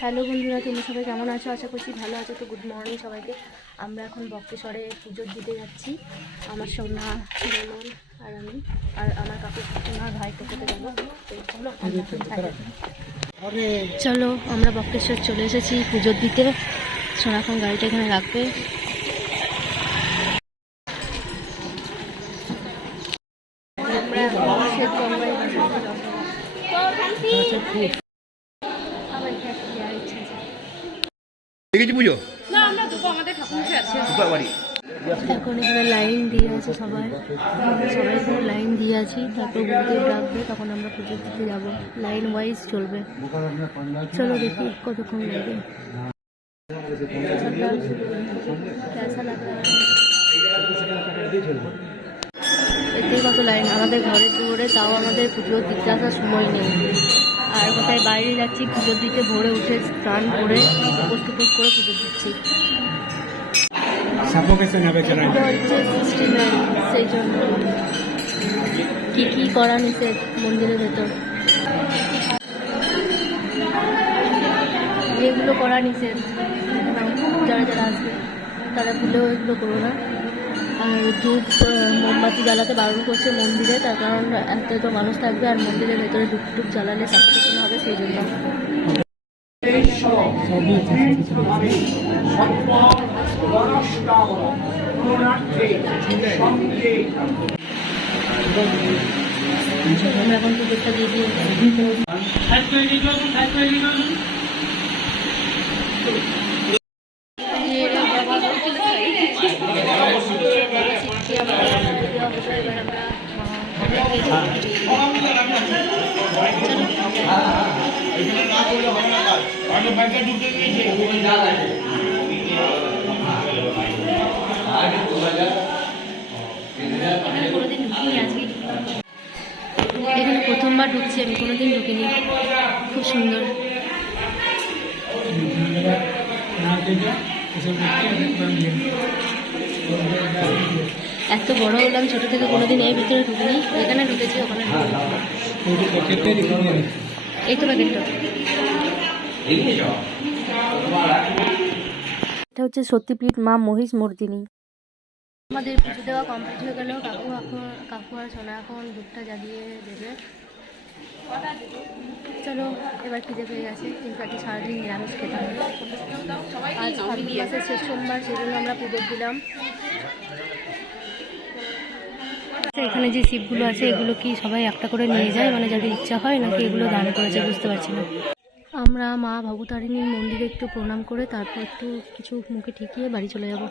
Hello বন্ধুরা তোমরা সবাই কেমন আছো? আশা করছি ভালো আছো তো গুড মর্নিং সবাইকে। আমরা এখন বক্রেশ্বরে পুজো দিতে যাচ্ছি। আমার সোনা রেমন আর আমি আর আমার কাকু কাকিমা ভাই কোথাতে যাব তো চলো আমরা এখন চলো আমরা বক্রেশ্বর চলে এসেছি পুজো দিতে। সোনা এখন গাড়িটা এখানে রাখবে। আমার এখানে একটা দেওয়ার ইচ্ছা আছে। দেখেছি পুজো? আমরা আমাদের লাইন দিয়ে আছে সবাই। সবাই লাইন দিয়ে আছি। ডাকবে তখন আমরা পুজোর যাব। লাইন ওয়াইজ চলবে। চলো দেখি কতক্ষণ কত লাইন। আমাদের ঘরে দুয়ারে তাও আমাদের পুজোর দিতে আসার সময় নেই। আর কোথায় বাইরে যাচ্ছি পুজোর দিকে ভোরে উঠে স্নান করে উপোস টুপোস করে পুজো দিচ্ছি। সেই জন্য। কি কি করা নিষেধ মন্দিরের ভেতর? এগুলো করা নিষেধ। যারা যারা আসবে তারা ভুলেও এগুলো করো না। আর ধূপ মোমবাতি জ্বালাতে বারণ করছে মন্দিরে, তার কারণ এত তো মানুষ থাকবে আর মন্দিরের ভেতরে টুপ জ্বালালে সাফিসিয়েন্ট হবে, সেই জন্য। এখন এখানে প্রথমবার ঢুকছি আমি কোনোদিন ঢুকিনি খুব সুন্দর এত বড় হলাম ছোট থেকে কোনোদিন এই ভিতরে ঢুকিনি। এখানে ঢুকেছি ওখানে এই তো প্যাকেটটা এটা হচ্ছে সত্যিপীঠ মা মহিষ মর্দিনী। আমাদের পুজো দেওয়া কমপ্লিট হয়ে গেল কাকু এখন কাকু আর সোনা এখন দুধটা জ্বালিয়ে দেবে। চলো এবার খিদে পেয়ে গেছে। কিন্তু আজকে সারাদিন নিরামিষ খেতে হবে। আজ মাসের শেষ সোমবার সেই জন্য আমরা পুজো দিলাম। এখানে যে শিবগুলো আছে, এগুলো কি সবাই একটা করে নিয়ে যায়? মানে যাদের ইচ্ছা হয় নাকি এগুলো দান করেছে, বুঝতে পারছি না। আমরা মা ভবতারিণীর মন্দিরে একটু প্রণাম করে তারপর একটু কিছু মুখে ঠেকিয়ে বাড়ি চলে যাব।